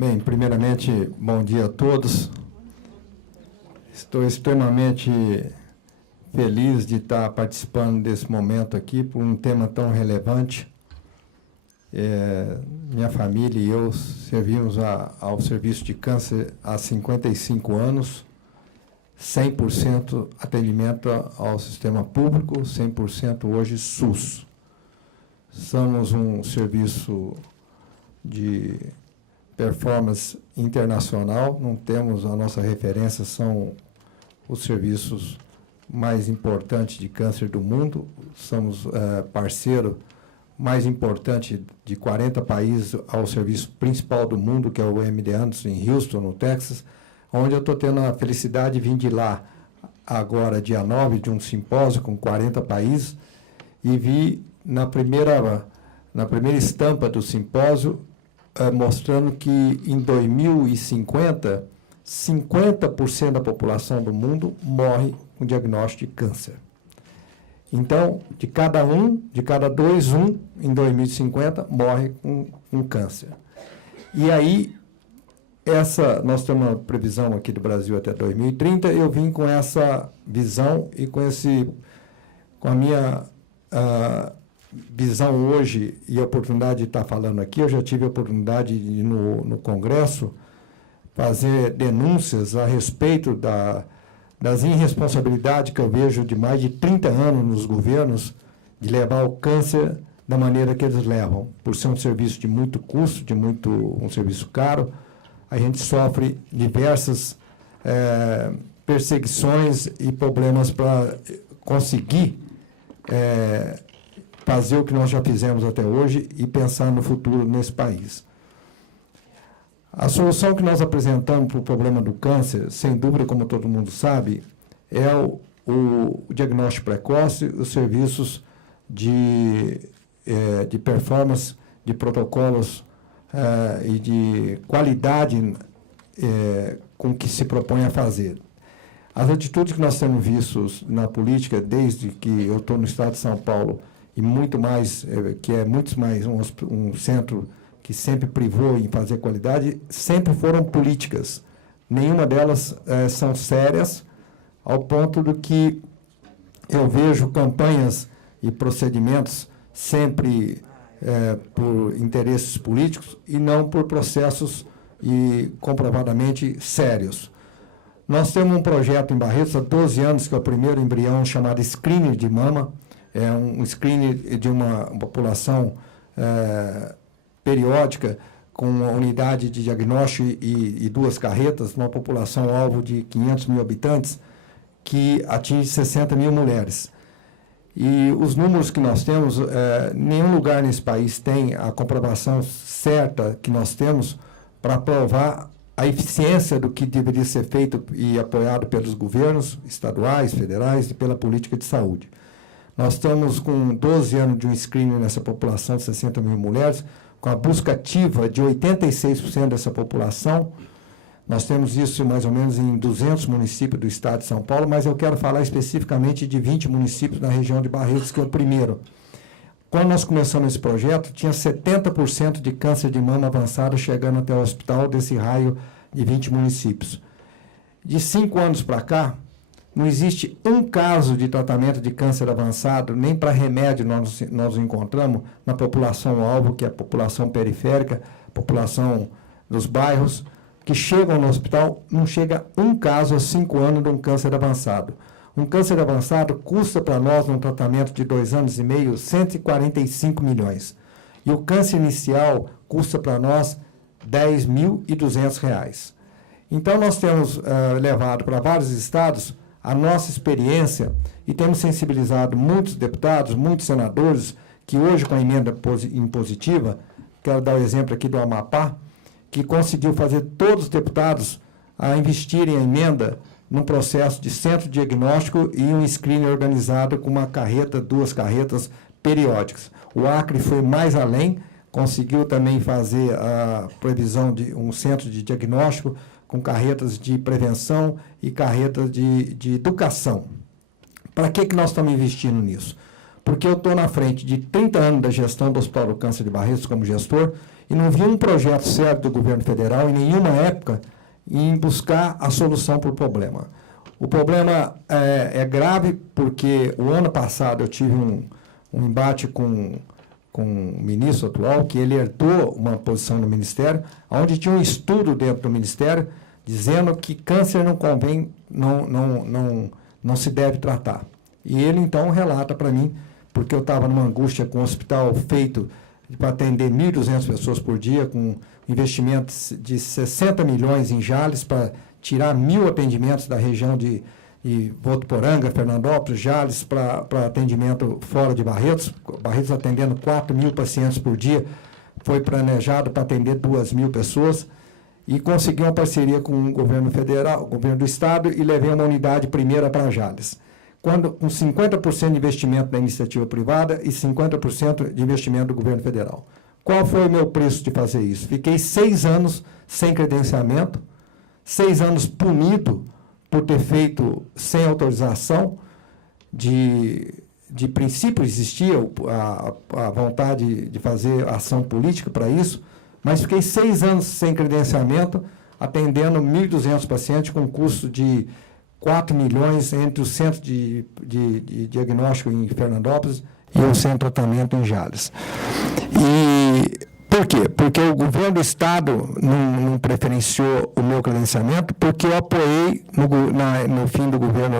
Bem, primeiramente, bom dia a todos. Estou extremamente feliz de estar participando desse momento aqui por um tema tão relevante. Minha família e eu servimos ao serviço de câncer há 55 anos, 100% atendimento ao sistema público, 100% hoje SUS. Somos um serviço de performance internacional, não temos, a nossa referência são os serviços mais importantes de câncer do mundo, somos parceiro mais importante de 40 países ao serviço principal do mundo, que é o MD Anderson, em Houston, no Texas, onde eu estou tendo a felicidade de vir de lá agora, dia 9, de um simpósio com 40 países, e vi na primeira estampa do simpósio mostrando que em 2050, 50% da população do mundo morre com diagnóstico de câncer. Então, de cada dois, em 2050, morre com câncer. E aí, nós temos uma previsão aqui do Brasil até 2030, eu vim com essa visão e com a minha visão hoje e a oportunidade de estar falando aqui. Eu já tive a oportunidade de, no Congresso, fazer denúncias a respeito das irresponsabilidades que eu vejo de mais de 30 anos nos governos de levar o câncer da maneira que eles levam. Por ser um serviço de muito custo, um serviço caro, a gente sofre diversas perseguições e problemas para conseguir fazer o que nós já fizemos até hoje e pensar no futuro nesse país. A solução que nós apresentamos para o problema do câncer, sem dúvida, como todo mundo sabe, é o diagnóstico precoce, os serviços de performance, de protocolos e de qualidade com que se propõe a fazer. As atitudes que nós temos vistos na política, desde que eu estou no estado de São Paulo, e muito mais, que é muito mais um centro que sempre privou em fazer qualidade, sempre foram políticas. Nenhuma delas são sérias, ao ponto do que eu vejo campanhas e procedimentos sempre por interesses políticos e não por processos e comprovadamente sérios. Nós temos um projeto em Barretos há 12 anos, que é o primeiro embrião chamado screening de mama, é um screening de uma população periódica, com uma unidade de diagnóstico e 2 carretas, uma população-alvo de 500 mil habitantes, que atinge 60 mil mulheres. E os números que nós temos, nenhum lugar nesse país tem a comprovação certa que nós temos para provar a eficiência do que deveria ser feito e apoiado pelos governos estaduais, federais e pela política de saúde. Nós estamos com 12 anos de um screening nessa população de 60 mil mulheres, com a busca ativa de 86% dessa população. Nós temos isso mais ou menos em 200 municípios do estado de São Paulo, mas eu quero falar especificamente de 20 municípios na região de Barretos, que é o primeiro. Quando nós começamos esse projeto, tinha 70% de câncer de mama avançado chegando até o hospital desse raio de 20 municípios. De 5 anos para cá, não existe um caso de tratamento de câncer avançado, nem para remédio nós encontramos na população-alvo, que é a população periférica, população dos bairros, que chegam no hospital, não chega um caso a 5 anos de um câncer avançado. Um câncer avançado custa para nós, num tratamento de 2 anos e meio, 145 milhões. E o câncer inicial custa para nós R$ 10.200. Então, nós temos levado para vários estados a nossa experiência e temos sensibilizado muitos deputados, muitos senadores, que hoje, com a emenda impositiva, quero dar o exemplo aqui do Amapá, que conseguiu fazer todos os deputados a investirem a emenda num processo de centro de diagnóstico e um screening organizado com uma carreta, 2 carretas periódicas. O Acre foi mais além, conseguiu também fazer a previsão de um centro de diagnóstico com carretas de prevenção e carretas de educação. Para que nós estamos investindo nisso? Porque eu estou na frente de 30 anos da gestão do Hospital do Câncer de Barretos como gestor, e não vi um projeto sério do governo federal, em nenhuma época, em buscar a solução para o problema. O problema é grave porque o ano passado eu tive um embate com o ministro atual, que ele herdou uma posição no Ministério, onde tinha um estudo dentro do Ministério dizendo que câncer não convém, não se deve tratar. E ele, então, relata para mim, porque eu estava numa angústia com um hospital feito para atender 1.200 pessoas por dia, com investimentos de 60 milhões em Jales, para tirar 1.000 atendimentos da região de Votuporanga, Fernandópolis, Jales, para atendimento fora de Barretos. Barretos atendendo 4.000 pacientes por dia, foi planejado para atender 2.000 pessoas, e consegui uma parceria com o governo federal, o governo do Estado, e levei uma unidade primeira para Jales, com 50% de investimento da iniciativa privada e 50% de investimento do governo federal. Qual foi o meu preço de fazer isso? Fiquei 6 anos sem credenciamento, 6 anos punido por ter feito sem autorização. De princípio existia a vontade de fazer ação política para isso, mas fiquei 6 anos sem credenciamento, atendendo 1.200 pacientes com custo de 4 milhões entre o centro de diagnóstico em Fernandópolis e o centro de tratamento em Jales. E por quê? Porque o governo do Estado não preferenciou o meu credenciamento, porque eu apoiei, no fim do governo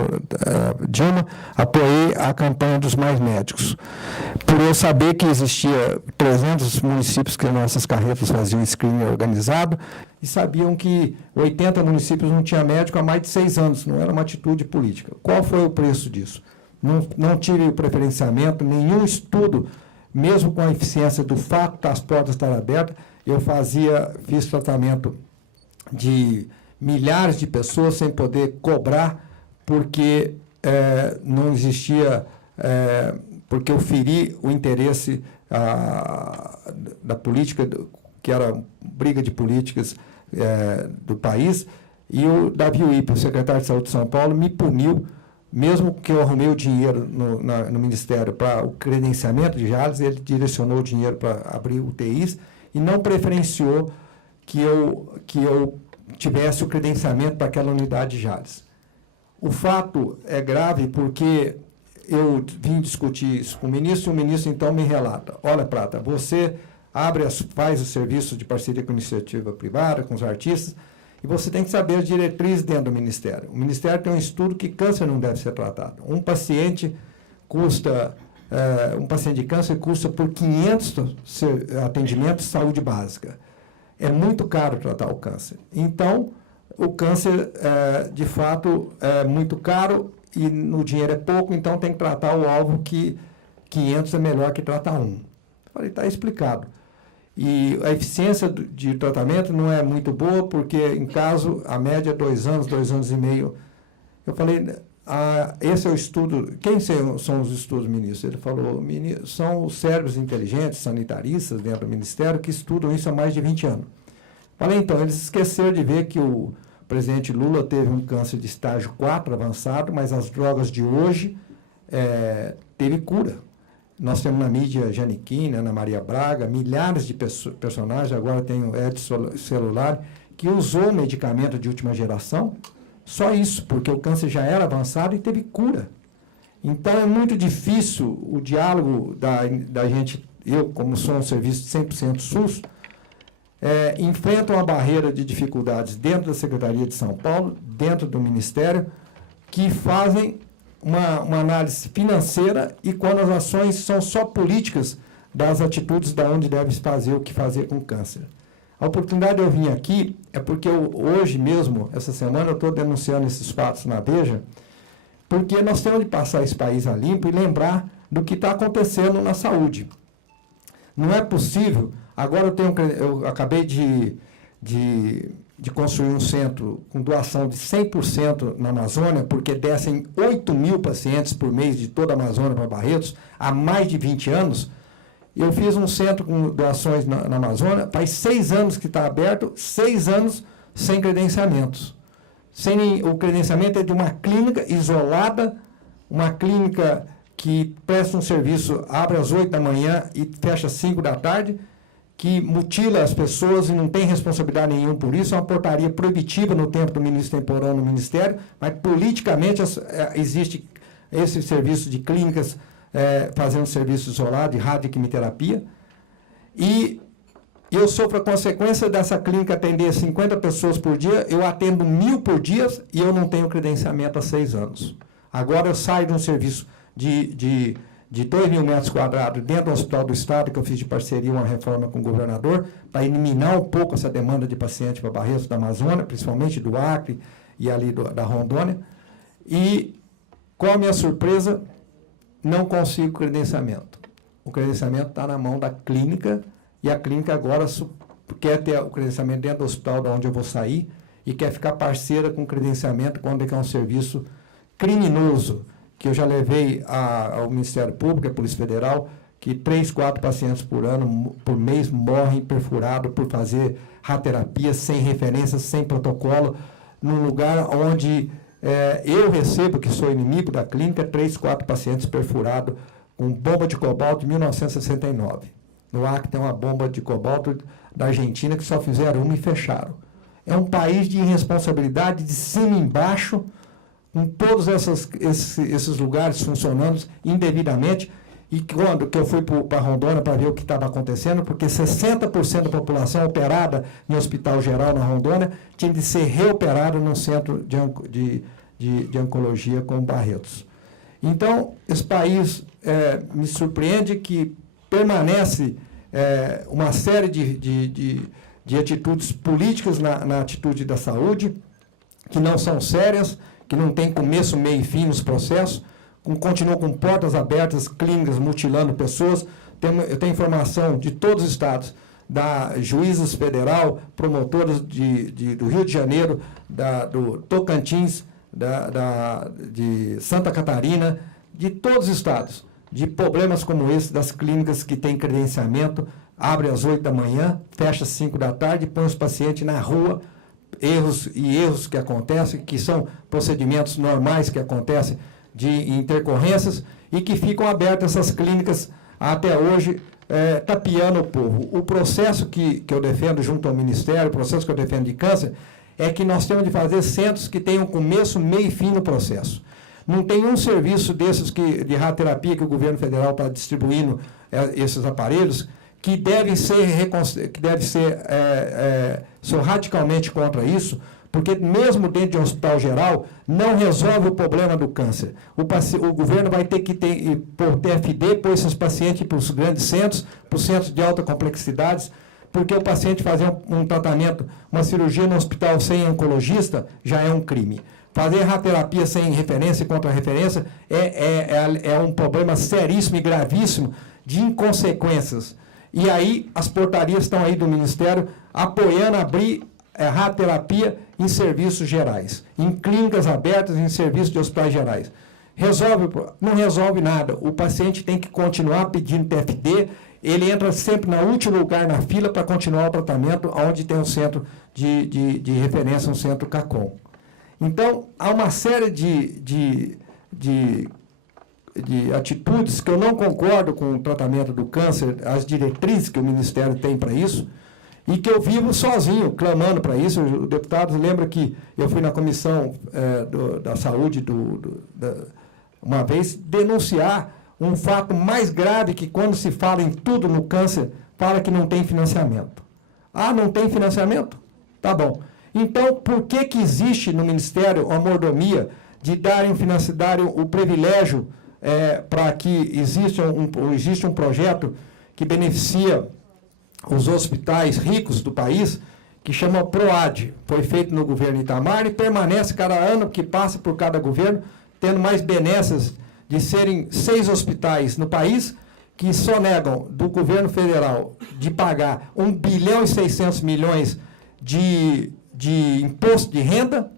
Dilma, apoiei a campanha dos Mais Médicos. Por eu saber que existia 300 municípios que nossas carretas faziam screening organizado, e sabiam que 80 municípios não tinham médico há mais de 6 anos, não era uma atitude política. Qual foi o preço disso? Não tive o preferenciamento, nenhum estudo, mesmo com a eficiência do fato das portas estar abertas, eu fiz tratamento de milhares de pessoas sem poder cobrar, porque não existia, porque eu feri o interesse da política, que era briga de políticas do país, e o Davi Uip, o secretário de Saúde de São Paulo, me puniu, mesmo que eu arrumei o dinheiro no Ministério para o credenciamento de Jales, ele direcionou o dinheiro para abrir UTIs e não preferenciou que eu tivesse o credenciamento para aquela unidade de Jales. O fato é grave porque eu vim discutir isso com o ministro, e o ministro, então, me relata: olha, Prata, você faz o serviço de parceria com a iniciativa privada, com os artistas, e você tem que saber as diretrizes dentro do Ministério. O Ministério tem um estudo que câncer não deve ser tratado. Um paciente de câncer custa por 500 atendimentos de saúde básica. É muito caro tratar o câncer. Então, o câncer, de fato, é muito caro e o dinheiro é pouco, então tem que tratar o alvo que 500 é melhor que tratar um. Falei, está explicado. E a eficiência de tratamento não é muito boa, porque, em caso, a média é 2 anos, 2 anos e meio. Eu falei, esse é o estudo. Quem são os estudos, ministro? Ele falou, são os cérebros inteligentes, sanitaristas dentro do Ministério, que estudam isso há mais de 20 anos. Falei, então, eles esqueceram de ver que o presidente Lula teve um câncer de estágio 4 avançado, mas as drogas de hoje teve cura. Nós temos na mídia Giannichini, Ana Maria Braga, milhares de personagens, agora tem o Edson Celular, que usou medicamento de última geração, só isso, porque o câncer já era avançado e teve cura. Então, é muito difícil o diálogo da gente, eu, como sou um serviço de 100% SUS, enfrenta uma barreira de dificuldades dentro da Secretaria de São Paulo, dentro do Ministério, que fazem uma análise financeira, e quando as ações são só políticas das atitudes de onde deve se fazer, o que fazer com o câncer. A oportunidade de eu vir aqui é porque hoje mesmo, essa semana, eu estou denunciando esses fatos na Veja, porque nós temos de passar esse país a limpo e lembrar do que está acontecendo na saúde. Não é possível. Agora eu acabei de construir um centro com doação de 100% na Amazônia, porque descem 8.000 pacientes por mês de toda a Amazônia para Barretos, há mais de 20 anos. Eu fiz um centro com doações na Amazônia, faz 6 anos que está aberto, 6 anos sem credenciamentos. O credenciamento é de uma clínica isolada, uma clínica que presta um serviço, abre às 8 da manhã e fecha às 5 da tarde, que mutila as pessoas e não tem responsabilidade nenhuma por isso. É uma portaria proibitiva no tempo do ministro Temporão no Ministério, mas politicamente existe esse serviço de clínicas fazendo serviço isolado de radioquimioterapia. E eu sofro a consequência dessa clínica atender 50 pessoas por dia, eu atendo 1.000 por dia e eu não tenho credenciamento há 6 anos. Agora eu saio de um serviço de 2.000 metros quadrados dentro do Hospital do Estado, que eu fiz de parceria uma reforma com o governador, para eliminar um pouco essa demanda de paciente para Barretos da Amazônia, principalmente do Acre e ali da Rondônia. E, com a minha surpresa, não consigo credenciamento. O credenciamento está na mão da clínica, e a clínica agora quer ter o credenciamento dentro do hospital de onde eu vou sair e quer ficar parceira com o credenciamento quando é um serviço criminoso, que eu já levei ao Ministério Público, à Polícia Federal, que 3, 4 pacientes por mês morrem perfurados por fazer radioterapia sem referência, sem protocolo, num lugar onde eu recebo, que sou inimigo da clínica, 3, 4 pacientes perfurados com bomba de cobalto de 1969. No Acre tem uma bomba de cobalto da Argentina que só fizeram uma e fecharam. É um país de irresponsabilidade de cima e embaixo, com todos esses lugares funcionando indevidamente. E quando que eu fui para Rondônia para ver o que estava acontecendo, porque 60% da população operada em hospital geral na Rondônia tinha de ser reoperada no centro de oncologia com Barretos. Então, esse país me surpreende que permanece uma série de atitudes políticas na atitude da saúde, que não são sérias, que não tem começo, meio e fim nos processos, continuam com portas abertas, clínicas mutilando pessoas. Eu tenho informação de todos os estados, da juízes federal, promotoras do Rio de Janeiro, do Tocantins, de Santa Catarina, de todos os estados, de problemas como esse, das clínicas que têm credenciamento, abre às 8 da manhã, fecha às 5 da tarde, põe os pacientes na rua, erros que acontecem, que são procedimentos normais que acontecem de intercorrências e que ficam abertas essas clínicas até hoje, tapeando o povo. O processo que eu defendo junto ao Ministério, o processo que eu defendo de câncer, é que nós temos de fazer centros que tenham começo, meio e fim no processo. Não tem um serviço desses de radioterapia que o governo federal está distribuindo esses aparelhos que sou radicalmente contra isso, porque mesmo dentro de um hospital geral não resolve o problema do câncer. O governo vai ter que pôr TFD, pôr esses pacientes para os grandes centros, para os centros de alta complexidade, porque o paciente fazer um tratamento, uma cirurgia no hospital sem oncologista já é um crime. Fazer radioterapia sem referência e contra-referência é um problema seríssimo e gravíssimo de inconsequências. E aí as portarias estão aí do Ministério apoiando abrir radioterapia em serviços gerais, em clínicas abertas, em serviços de hospitais gerais. Não resolve nada. O paciente tem que continuar pedindo TFD, ele entra sempre no último lugar na fila para continuar o tratamento onde tem um centro de referência, um centro CACOM. Então, há uma série de atitudes que eu não concordo com o tratamento do câncer, as diretrizes que o Ministério tem para isso, e que eu vivo sozinho, clamando para isso. O deputado lembra que eu fui na Comissão da Saúde uma vez denunciar um fato mais grave, que quando se fala em tudo no câncer, fala que não tem financiamento. Ah, não tem financiamento? Tá bom. Então, por que existe no Ministério a mordomia de darem o privilégio para que exista um projeto que beneficia os hospitais ricos do país, que chama PROAD, foi feito no governo Itamar e permanece cada ano que passa por cada governo, tendo mais benesses de serem 6 hospitais no país, que só negam do governo federal de pagar 1 bilhão e 600 milhões de imposto de renda,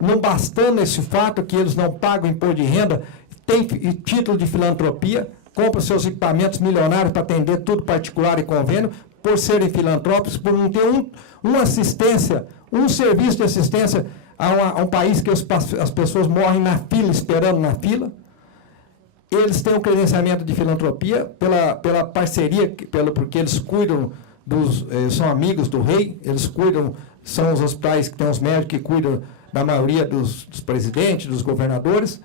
não bastando esse fato que eles não pagam imposto de renda, tem título de filantropia, compram seus equipamentos milionários para atender tudo particular e convênio, por serem filantrópicos, por não ter um serviço de assistência a um país que as pessoas morrem na fila, esperando na fila. Eles têm um credenciamento de filantropia pela parceria, porque eles cuidam são amigos do rei, eles cuidam, são os hospitais que têm os médicos que cuidam da maioria dos presidentes, dos governadores,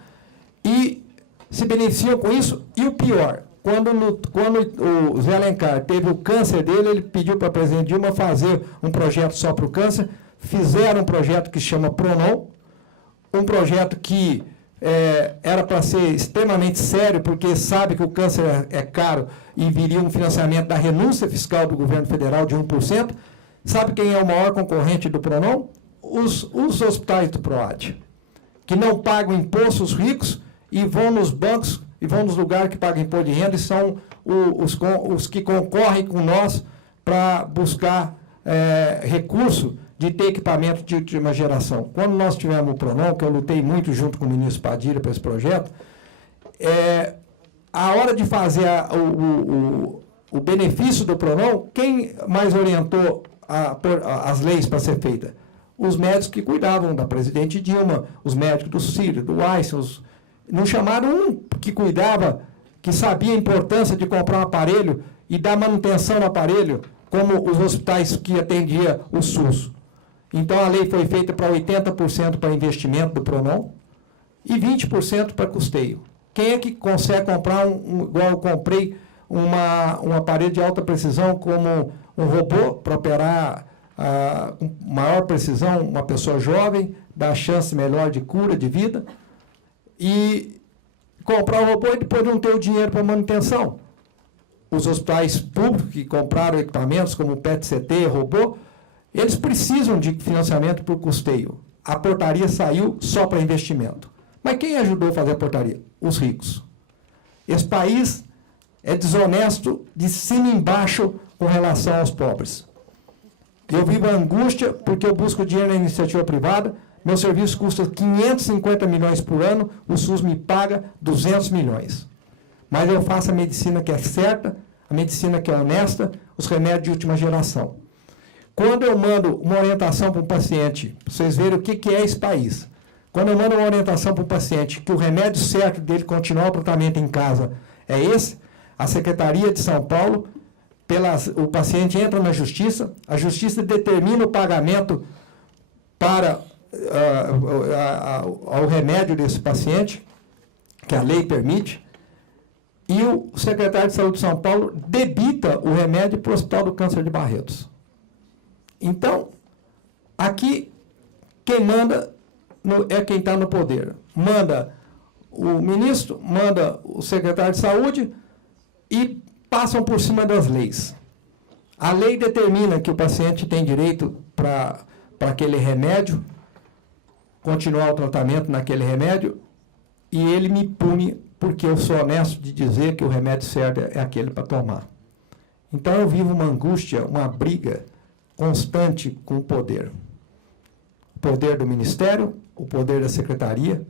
e se beneficiam com isso. E o pior, quando o Zé Alencar teve o câncer dele, ele pediu para a presidente Dilma fazer um projeto só para o câncer, fizeram um projeto que se chama Pronon, um projeto que era para ser extremamente sério, porque sabe que o câncer é caro e viria um financiamento da renúncia fiscal do governo federal de 1%. Sabe quem é o maior concorrente do Pronon? Os hospitais do PROAD, que não pagam imposto, os ricos, e vão nos bancos, e vão nos lugares que pagam imposto de renda, e são os que concorrem com nós para buscar recurso de ter equipamento de última geração. Quando nós tivemos o Pronon, que eu lutei muito junto com o ministro Padilha para esse projeto, a hora de fazer o benefício do Pronon, quem mais orientou as leis para ser feitas? Os médicos que cuidavam da presidente Dilma, os médicos do Círio, do Einstein, não chamaram um que cuidava, que sabia a importância de comprar um aparelho e dar manutenção no aparelho, como os hospitais que atendia o SUS. Então, a lei foi feita para 80% para investimento do Pronon e 20% para custeio. Quem é que consegue comprar, igual eu comprei, um aparelho de alta precisão, como um robô, para operar com maior precisão uma pessoa jovem, dar chance melhor de cura, de vida, e comprar um robô e depois não ter o dinheiro para manutenção? Os hospitais públicos que compraram equipamentos como PET-CT, robô, eles precisam de financiamento por custeio. A portaria saiu só para investimento. Mas quem ajudou a fazer a portaria? Os ricos. Esse país é desonesto de cima e embaixo com relação aos pobres. Eu vivo a angústia porque eu busco dinheiro na iniciativa privada, meu serviço custa 550 milhões por ano, o SUS me paga 200 milhões. Mas eu faço a medicina que é certa, a medicina que é honesta, os remédios de última geração. Quando eu mando uma orientação para um paciente, para vocês verem o que é esse país, quando eu mando uma orientação para um paciente que o remédio certo dele continuar o tratamento em casa é esse, a Secretaria de São Paulo, o paciente entra na Justiça, a Justiça determina o pagamento para ao remédio desse paciente, que a lei permite, e o secretário de Saúde de São Paulo debita o remédio para o Hospital do Câncer de Barretos. Então, aqui, quem manda é quem está no poder. Manda o ministro, manda o secretário de Saúde e passam por cima das leis. A lei determina que o paciente tem direito para aquele remédio, continuar o tratamento naquele remédio, e ele me pune porque eu sou honesto de dizer que o remédio certo é aquele para tomar. Então, eu vivo uma angústia, uma briga constante com o poder. O poder do Ministério, o poder da Secretaria.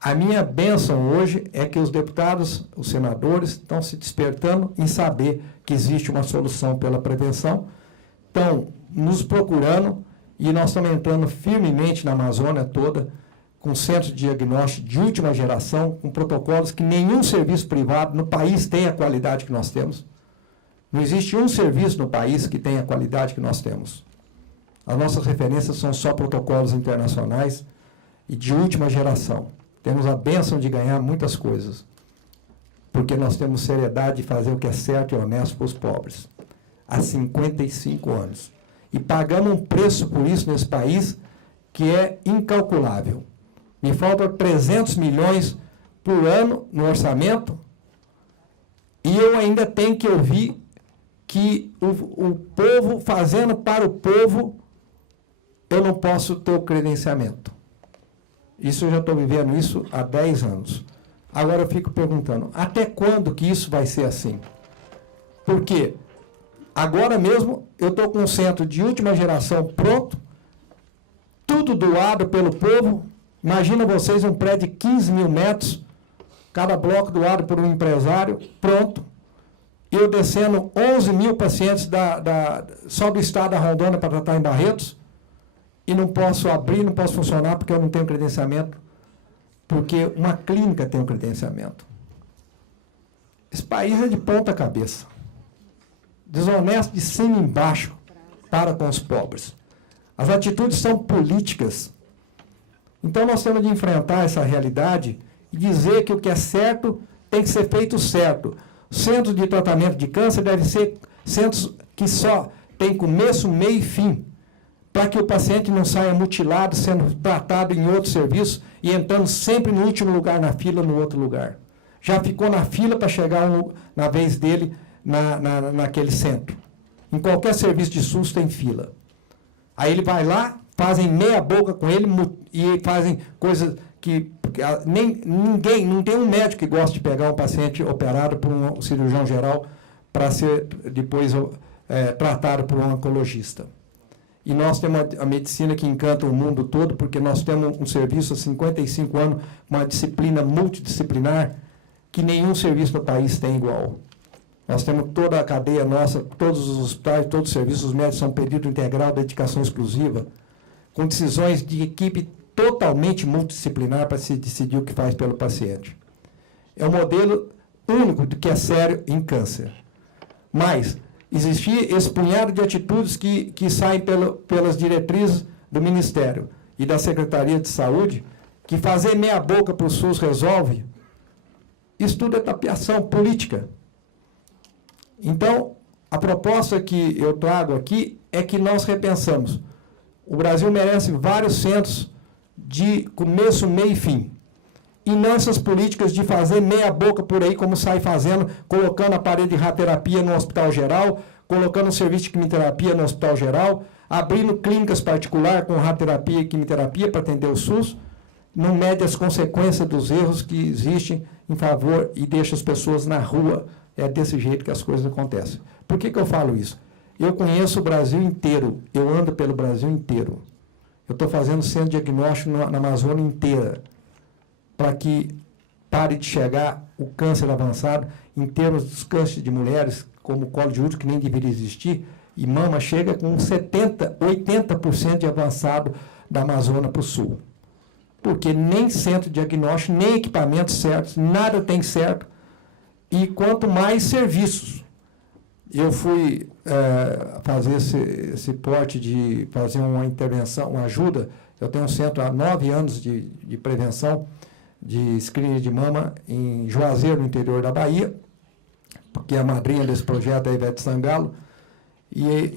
A minha bênção hoje é que os deputados, os senadores, estão se despertando em saber que existe uma solução pela prevenção, estão nos procurando, e nós estamos entrando firmemente na Amazônia toda, com centros de diagnóstico de última geração, com protocolos que nenhum serviço privado no país tem a qualidade que nós temos. Não existe um serviço no país que tenha a qualidade que nós temos. As nossas referências são só protocolos internacionais e de última geração. Temos a bênção de ganhar muitas coisas, porque nós temos seriedade de fazer o que é certo e honesto para os pobres. Há 55 anos. E pagamos um preço por isso nesse país que é incalculável. Me faltam 300 milhões por ano no orçamento, e eu ainda tenho que ouvir que o povo, fazendo para o povo, eu não posso ter o credenciamento. Isso eu já estou vivendo isso há 10 anos. Agora eu fico perguntando, até quando que isso vai ser assim? Porque agora mesmo eu estou com um centro de última geração pronto, tudo doado pelo povo. Imagina vocês um prédio de 15 mil metros, cada bloco doado por um empresário, pronto. Eu descendo 11 mil pacientes só do estado da Rondônia para tratar em Barretos, e não posso abrir, não posso funcionar porque eu não tenho credenciamento, porque uma clínica tem um credenciamento. Esse país é de ponta cabeça. desonesto de cima e embaixo para com os pobres. As atitudes são políticas. Então, nós temos de enfrentar essa realidade e dizer que o que é certo tem que ser feito certo. Centros de tratamento de câncer devem ser centros que só têm começo, meio e fim, para que o paciente não saia mutilado, sendo tratado em outro serviço e entrando sempre no último lugar na fila, no outro lugar. Já ficou na fila para chegar na vez dele naquele centro. Em qualquer serviço de SUS tem fila. Aí ele vai lá, fazem meia boca com ele e fazem coisas que ninguém, não tem um médico que gosta de pegar um paciente operado por um cirurgião geral para ser depois tratado por um oncologista. E nós temos a medicina que encanta o mundo todo, porque nós temos um serviço há 55 anos, uma disciplina multidisciplinar, que nenhum serviço do país tem igual. Nós temos toda a cadeia nossa, todos os hospitais, todos os serviços, os médicos são período integral, dedicação exclusiva, com decisões de equipe totalmente multidisciplinar para se decidir o que faz pelo paciente. É um modelo único do que é sério em câncer. Mas existia esse punhado de atitudes que saem pelas diretrizes do Ministério e da Secretaria de Saúde, que fazer meia boca para o SUS resolve. Isso tudo é tapeação política. Então, a proposta que eu trago aqui é que nós repensamos. O Brasil merece vários centros de começo, meio e fim. E não essas políticas de fazer meia boca por aí, como sai fazendo, colocando aparelho de radioterapia no hospital geral, colocando um serviço de quimioterapia no hospital geral, abrindo clínicas particulares com radioterapia e quimioterapia para atender o SUS, não mede as consequências dos erros que existem em favor e deixa as pessoas na rua. É desse jeito que as coisas acontecem. Por que eu falo isso? Eu conheço o Brasil inteiro, eu ando pelo Brasil inteiro. Eu estou fazendo centro de diagnóstico na Amazônia inteira, para que pare de chegar o câncer avançado, em termos dos cânceres de mulheres, como o colo de útero, que nem deveria existir, e mama chega com 70%, 80% de avançado da Amazônia para o sul. Porque nem centro de diagnóstico, nem equipamentos certos, nada tem certo, e quanto mais serviços. Eu fui fazer esse porte de fazer uma intervenção, uma ajuda. Eu tenho um centro há 9 anos de prevenção de screening de mama em Juazeiro, no interior da Bahia, porque a madrinha desse projeto é a Ivete Sangalo, e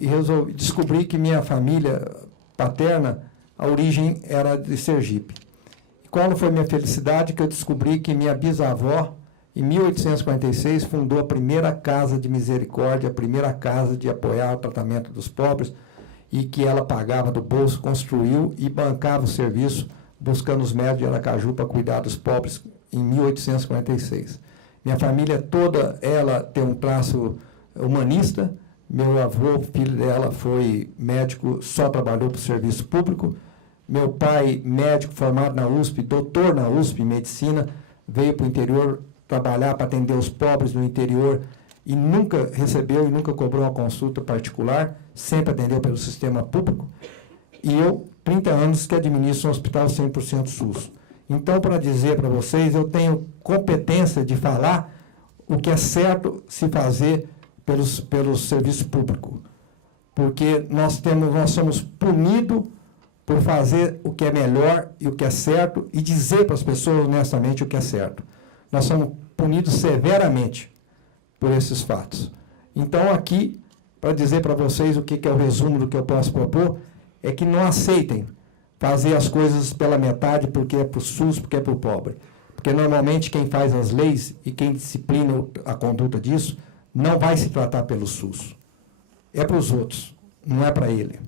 descobri que minha família paterna, a origem era de Sergipe. E qual foi minha felicidade? Que eu descobri que minha bisavó, em 1846, fundou a primeira casa de misericórdia, a primeira casa de apoiar o tratamento dos pobres, e que ela pagava do bolso, construiu e bancava o serviço, buscando os médicos de Aracaju para cuidar dos pobres, em 1846. Minha família toda, ela tem um traço humanista. Meu avô, filho dela, foi médico, só trabalhou para o serviço público. Meu pai, médico formado na USP, doutor na USP em medicina, veio para o interior trabalhar para atender os pobres no interior e nunca recebeu e nunca cobrou uma consulta particular, sempre atendeu pelo sistema público. E eu, 30 anos que administro um hospital 100% SUS. Então, para dizer para vocês, eu tenho competência de falar o que é certo se fazer pelo serviço público. Porque nós somos punidos por fazer o que é melhor e o que é certo e dizer para as pessoas honestamente o que é certo. Nós somos punidos severamente por esses fatos. Então, aqui, para dizer para vocês o que é o resumo do que eu posso propor, é que não aceitem fazer as coisas pela metade porque é para o SUS, porque é para o pobre. Porque, normalmente, quem faz as leis e quem disciplina a conduta disso não vai se tratar pelo SUS. É para os outros, não é para ele.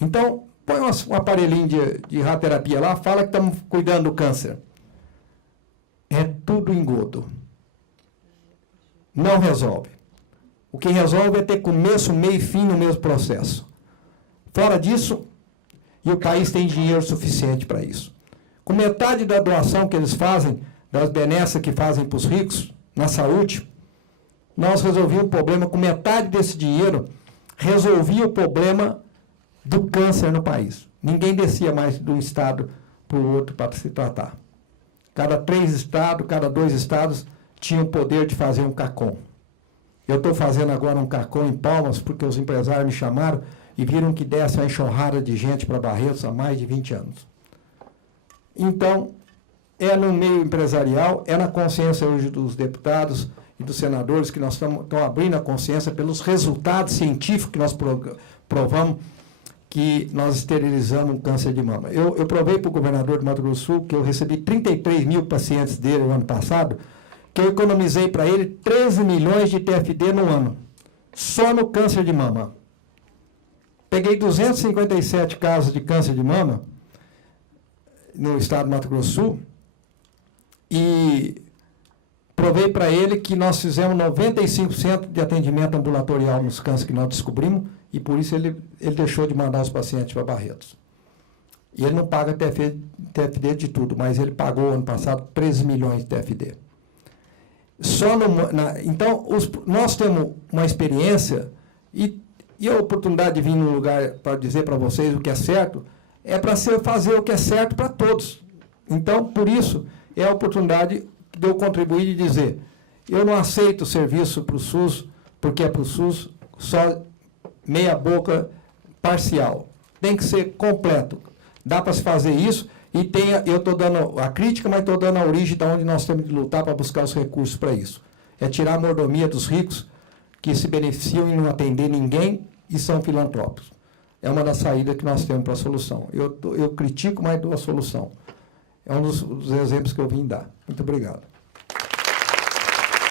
Então, põe um aparelhinho de radioterapia lá, fala que estamos cuidando do câncer. É tudo engodo. Não resolve. O que resolve é ter começo, meio e fim no mesmo processo. Fora disso, e o país tem dinheiro suficiente para isso. Com metade da doação que eles fazem, das benesses que fazem para os ricos, na saúde, nós resolvíamos o problema, com metade desse dinheiro, resolvia o problema do câncer no país. Ninguém descia mais de um estado para o outro para se tratar. Cada 3 estados, cada 2 estados tinham o poder de fazer um CACOM. Eu estou fazendo agora um cacão em Palmas, porque os empresários me chamaram e viram que desce uma enxurrada de gente para Barretos há mais de 20 anos. Então, é no meio empresarial, é na consciência hoje dos deputados e dos senadores que nós estamos abrindo a consciência pelos resultados científicos que nós provamos que nós esterilizamos o câncer de mama. Eu provei para o governador de Mato Grosso do Sul que eu recebi 33 mil pacientes dele no ano passado, que eu economizei para ele 13 milhões de TFD no ano, só no câncer de mama. Peguei 257 casos de câncer de mama no estado de Mato Grosso do Sul e provei para ele que nós fizemos 95% de atendimento ambulatorial nos cânceres que nós descobrimos e por isso ele deixou de mandar os pacientes para Barretos. E ele não paga TFD de tudo, mas ele pagou ano passado 13 milhões de TFD. Então, nós temos uma experiência e a oportunidade de vir num lugar para dizer para vocês o que é certo, é para fazer o que é certo para todos. Então, por isso, é a oportunidade de eu contribuir e dizer, eu não aceito serviço para o SUS, porque é para o SUS só meia boca parcial. Tem que ser completo. Dá para se fazer isso e eu estou dando a crítica, mas estou dando a origem de onde nós temos que lutar para buscar os recursos para isso. É tirar a mordomia dos ricos que se beneficiam em não atender ninguém e são filantrópicos. É uma das saídas que nós temos para a solução. Eu critico, mas dou a solução. É um dos exemplos que eu vim dar. Muito obrigado.